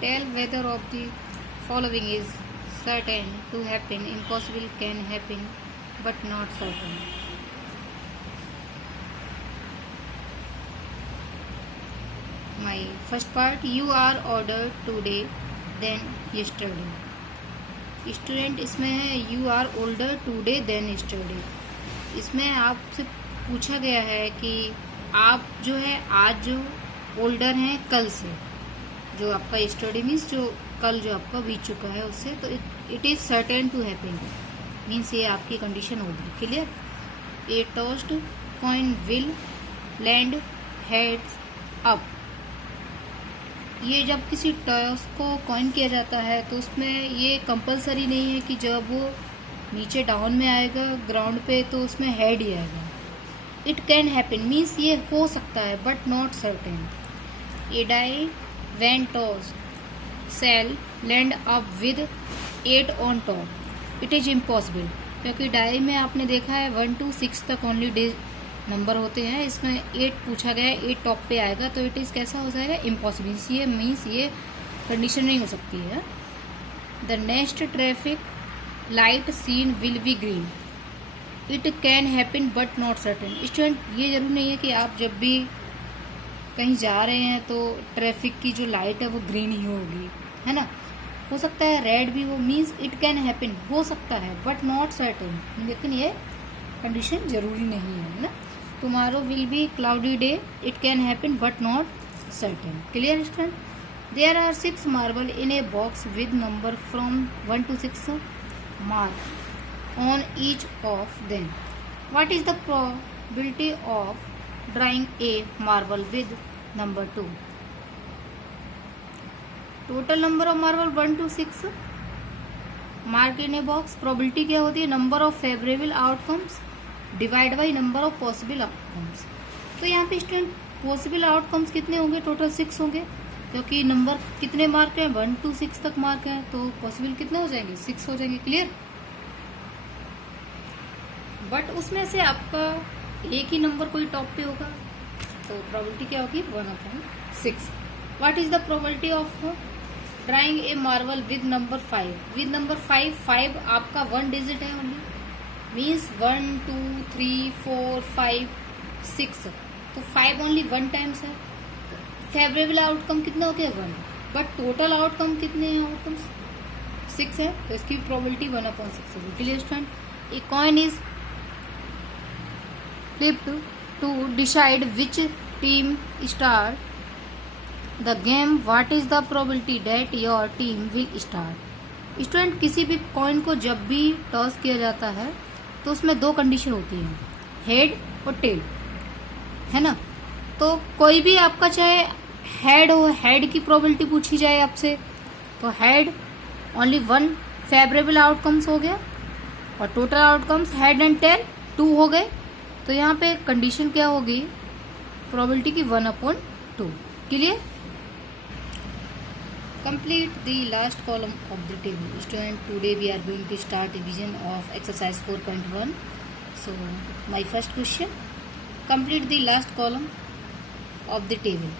Tell whether of the following is certain to happen, impossible can happen but not certain. My first part, you are older today than yesterday. Student इसमें है you are older today than yesterday. इसमें आपसे पूछा गया है कि आप जो है आज जो ओल्डर हैं कल से, जो आपका यस्टरडे मीन्स जो कल जो आपका बीत चुका है उससे, तो it is certain to happen means ये आपकी कंडीशन होगी। Clear. A tossed coin will land heads up. ये जब किसी टॉस को कॉइन किया जाता है तो उसमें ये कंपलसरी नहीं है कि जब वो नीचे डाउन में आएगा ग्राउंड पे तो उसमें हेड ही आएगा। इट कैन हैपन मीन्स ये हो सकता है but not certain. A die when tossed shall land up with 8 on top. It is impossible, क्योंकि डाई में आपने देखा है 1 to 6 तक ओनली डे नंबर होते हैं, इसमें 8 पूछा गया है, 8 टॉप पे आएगा तो इट इज़ कैसा हो जाएगा, इम्पॉसिबल। ये मीन्स ये कंडीशन नहीं हो सकती है। The next traffic light seen will be green. It can happen but not certain. Student ये जरूर नहीं है कि आप जब भी कहीं जा रहे हैं तो ट्रैफिक की जो लाइट है वो ग्रीन ही होगी, है ना। हो सकता है रेड भी हो, मीन्स इट कैन हैपन हो सकता है बट नॉट सर्टेन, लेकिन ये कंडीशन जरूरी नहीं है ना। Tomorrow will be cloudy day, it can happen but not certain. Clear student. There are 6 marble in a box with number from 1 to 6 mark on each of them. What is the probability of drawing a marble with number 2? Total number of marble 1 to 6 mark in a box. Probability क्या होती है, number of favourable outcomes divide by number of possible outcomes. तो यहाँ पे student possible outcomes कितने होंगे, total 6 होंगे, क्योंकि नंबर कितने मार्क हैं 1 to 6 तक मार्क हैं, तो पॉसिबल कितने हो जाएंगे 6 हो जाएंगे। क्लियर। बट उसमें से आपका एक ही नंबर कोई टॉप पे होगा तो प्रोबेबिलिटी क्या होगी 1/6। What is the probability of drawing a marble with number 5? With number 5 आपका 1 डिजिट है ओनली, मीन्स 1 2 3 4 5 6, तो 5 ओनली 1 टाइम्स है। फेवरेबल आउटकम कितना हो गया 1, बट टोटल आउटकम कितने हैं, आउटकम्स 6 है, तो इसकी प्रोबेबिलिटी 1/6 है। Clear student. A coin is flipped to decide which team start the game. What is the probability that your team will start? Student किसी भी कॉइन को जब भी टॉस किया जाता है तो उसमें 2 कंडीशन होती हैं, हेड और टेल, है ना। तो कोई भी आपका चाहे हेड हो, हेड की प्रोबेबिलिटी पूछी जाए आपसे तो हेड ओनली 1 फेवरेबल आउटकम्स हो गया, और total outcomes head and tail 2 हो गए। तो यहाँ पे कंडीशन क्या होगी, प्रोबेबिलिटी की 1/2। Clear. Complete the last column of the table. Student, today we are going to start revision of exercise 4.1. So, my first question, complete the last column of the table.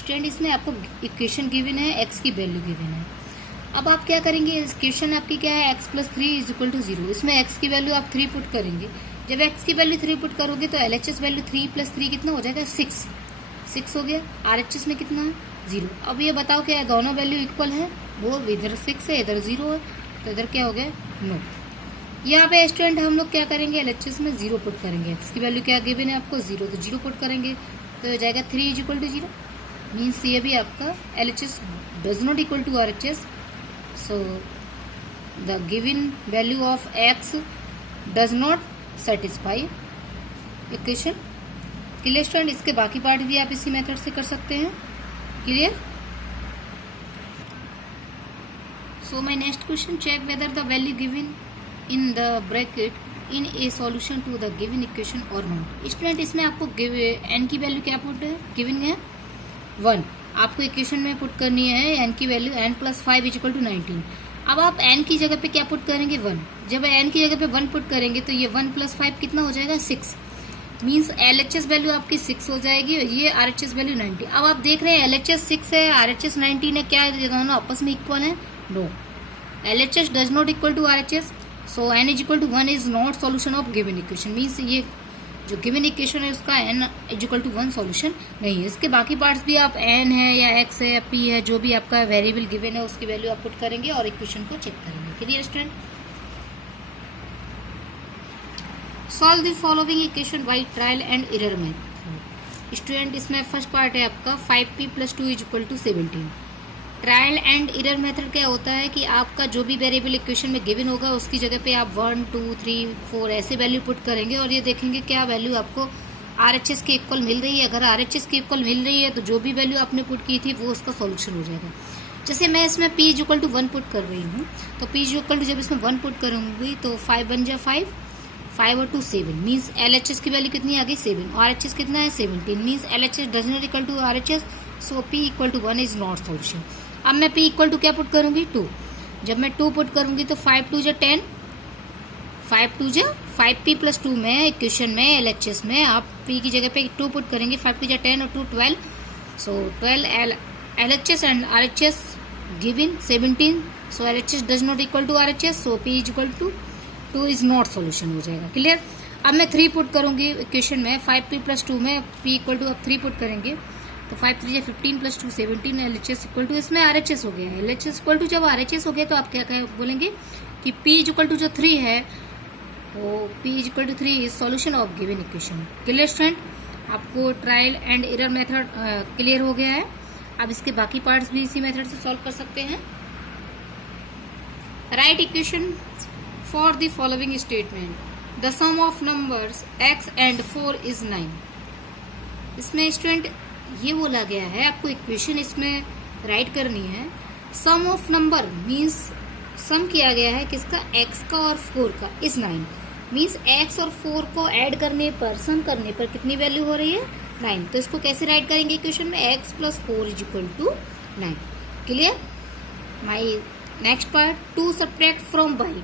Student, इसमें आपको equation given है, x की value given है। अब आप क्या करेंगे, equation आपकी क्या है, x + 3 = 0। इसमें x की वैल्यू आप 3 पुट करेंगे। जब x की वैल्यू 3 पुट करोगे तो LHS वैल्यू 3 + 3 कितना हो जाएगा 6 हो गया। RHS में कितना है 0। अब ये बताओ क्या दोनों वैल्यू इक्वल है, वो इधर 6 है इधर 0 है, तो इधर क्या हो गया नो। यहाँ पे स्टूडेंट हम लोग क्या करेंगे, LHS में 0 पुट करेंगे। x की वैल्यू क्या गिवन है आपको 0, तो 0 पुट करेंगे तो हो जाएगा 3 = 0। मीन्स ये भी आपका LHS does not equal to RHS, so the given value of x does not satisfy equation. Clear student. इसके बाकी पार्ट भी आप इसी मेथड से कर सकते हैं। Clear. So my next question, check whether the value given in the bracket in a solution to the given equation और नॉट। स्टूडेंट इसमें आपको n की वैल्यू क्या पुट है, गिवन है 1, आपको इक्वेशन में पुट करनी है n की वैल्यू n + 5 = 19। अब आप n की जगह पे क्या पुट करेंगे 1। जब n की जगह पे 1 पुट करेंगे तो ये 1 + 5 कितना हो जाएगा 6। मीन्स LHS वैल्यू आपकी 6 हो जाएगी और ये RHS वैल्यू 90। अब आप देख रहे हैं LHS 6 है, RHS 19 है, क्या ये दोनों आपस में इक्वल है? No, LHS does not equal to RHS, so n is equal to 1 is not solution of given equation. Means ये जो गिवन इक्वेशन है उसका n is equal to 1 solution नहीं है। इसके बाकी पार्ट्स भी आप n है या x है या p है, जो भी आपका वेरिएबल गिवन है उसकी वैल्यू आप पुट करेंगे और इक्वेशन को चेक करेंगे। Clear student? Solve the following equation by trial and error method. Student इसमें फर्स्ट पार्ट है आपका 5p + 2 = 17। Trial and error method क्या होता है कि आपका जो भी वेरिएबल इक्वेशन में गिवन होगा उसकी जगह पे आप 1 2 3 4 ऐसे वैल्यू पुट करेंगे और ये देखेंगे क्या वैल्यू आपको RHS के इक्वल मिल रही है। अगर RHS के इक्वल मिल रही है तो जो भी वैल्यू आपने पुट की थी वो उसका सॉल्यूशन हो जाएगा। जैसे मैं इसमें p = 1 पुट कर रही हूँ, तो p = जब इसमें 1 पुट करूँगी तो 5 बन जाए 5, 5 और 2 7, मीन्स LHS की वैल्यू कितनी आ गई 7 और RHS कितना है 17, means LHS does not equal to RHS, so p = 1 is not solution. अब मैं p = क्या पुट करूंगी 2, जब मैं 2 पुट करूंगी तो 5 2 = 10, 5 2 = 5p + 2 में इक्वेशन में LHS में आप p की जगह पे 2 पुट करेंगे, 5 2 = 10 और 2 12, so 12 LHS and RHS given 17, so LHS does not equal to RHS, so p = 2 is not solution हो जाएगा। क्लियर? अब मैं 3 पुट करूंगी इक्वेशन में, 5p + 2 में p = अब 3 पुट करेंगे तो 5 3 = 15 + 2 17, LHS = इसमें RHS हो गया है। LHS = जब RHS हो गया तो आप क्या बोलेंगे कि p = जो 3 है वो p = 3 is solution of given equation. Clear student? आपको trial and error method clear हो गया है। अब इसके बाकी पार्ट्स भी इसी मेथड से सॉल्व कर सकते हैं। Right equation for the following statement, the sum of numbers x and 4 is 9। इसमें स्टूडेंट ये बोला गया है आपको इक्वेशन इसमें राइट करनी है। सम ऑफ नंबर मीन्स सम किया गया है किसका, x का और 4 का, इज 9, मीन्स x और 4 को ऐड करने पर सम करने पर कितनी वैल्यू हो रही है 9। तो इसको कैसे राइट करेंगे इक्वेशन में, x + 4 = 9। Clear? My next part, 2 subtract from y।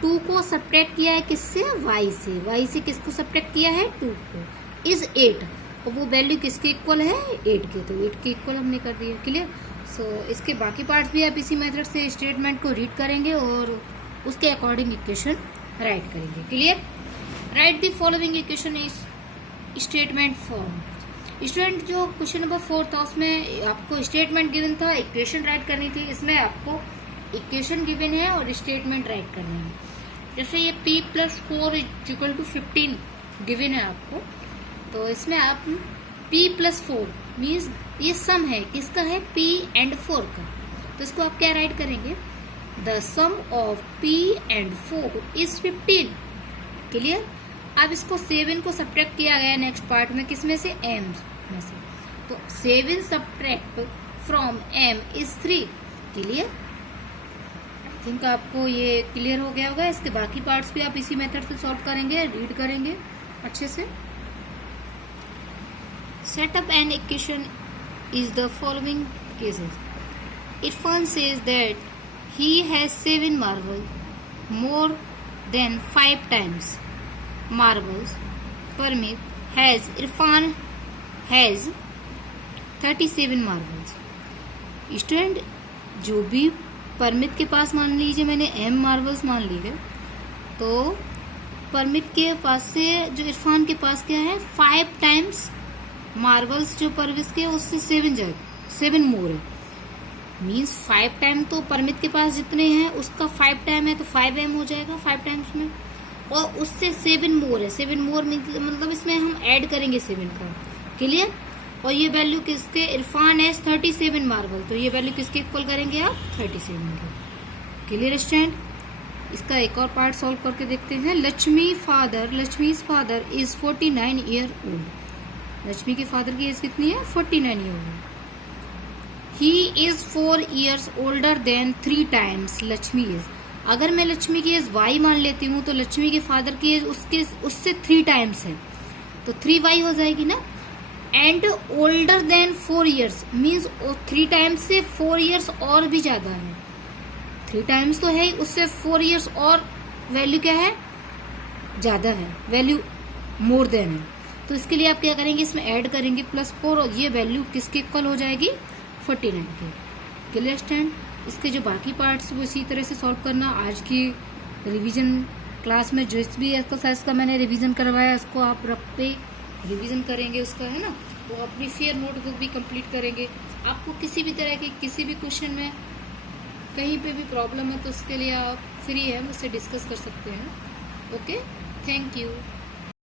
2 को सब्ट्रैक्ट किया है किससे, y से। y से किसको सब्ट्रैक्ट किया है 2 को, इज 8, और वो वैल्यू किसके इक्वल है 8 के, तो 8 के इक्वल हमने कर दिया। क्लियर? सो इसके बाकी पार्ट्स भी आप इसी मेथड से स्टेटमेंट को रीड करेंगे और उसके अकॉर्डिंग इक्वेशन राइट करेंगे। Clear? Right the following equation is statement form. Student जो क्वेश्चन नंबर 4 था उसमें आपको स्टेटमेंट गिवन था, इक्वेशन राइट करनी थी। इसमें आपको इक्वेशन गिवन है और स्टेटमेंट राइट करना है। जैसे ये p + 4 = 15 गिवन है आपको, तो इसमें आप p + 4 मीन्स ये सम है किसका है, p and 4 का, तो इसको आप क्या राइट करेंगे, the sum of p and 4 is 15। Clear? अब इसको 7 को सब्ट्रैक्ट किया गया नेक्स्ट पार्ट में, किसमें से, m में से, तो 7 subtract from m is 3। Clear? Think आपको ये क्लियर हो गया होगा। इसके बाकी पार्ट्स भी आप इसी मेथड से सॉल्व करेंगे, रीड करेंगे अच्छे से। Set up an equation is the following cases. Irfan says that he has 7 marbles more than 5 times marbles permit has Irfan has 37 marbles। Student जो भी परमित के पास मान लीजिए मैंने m मार्बल्स मान लिए, तो परमित के पास से जो इरफान के पास क्या है 5 times मार्बल्स जो परविस के उससे 7 मोर है, मीन्स 5 टाइम तो परमित के पास जितने हैं उसका 5 टाइम है तो 5m हो जाएगा 5 टाइम्स में, और उससे 7 मोर है। 7 मोर मतलब इसमें हम ऐड करेंगे 7 का। क्लियर? और ये वैल्यू किसके, इरफान है 37 मार्बल, तो ये वैल्यू किसके इक्वल करेंगे आप 37 के। Clear student? इसका एक और पार्ट सॉल्व करके देखते हैं। Lakshmi's father is 49 year old. Lakshmi के फादर की एज कितनी है 49 year old. He is 4 years older than 3 times Lakshmi age. अगर मैं लक्ष्मी की एज y मान लेती हूँ तो लक्ष्मी के फादर की एज उससे 3 times है, तो 3y हो जाएगी ना। And older than 4 years means 3 times से 4 years और भी ज्यादा है। 3 times तो है, उससे 4 years और वैल्यू क्या है, ज्यादा है, वैल्यू मोर देन है। तो इसके लिए आप क्या करेंगे, इसमें ऐड करेंगे +4 और ये वैल्यू किसके इक्वल हो जाएगी, 49 के। Clear stand. इसके जो बाकी पार्ट्स वो इसी तरह से सॉल्व करना। आज की रिवीजन क्लास में जिस भी एक्सरसाइज का मैंने रिवीजन करवाया उसको आप रफ पे रिवीजन करेंगे उसका, है ना। वो अपनी फेयर नोटबुक भी कंप्लीट करेंगे। आपको किसी भी तरह की किसी भी क्वेश्चन में कहीं पे भी प्रॉब्लम है तो उसके लिए आप फ्री है, मुझसे डिस्कस कर सकते हैं। Okay, thank you.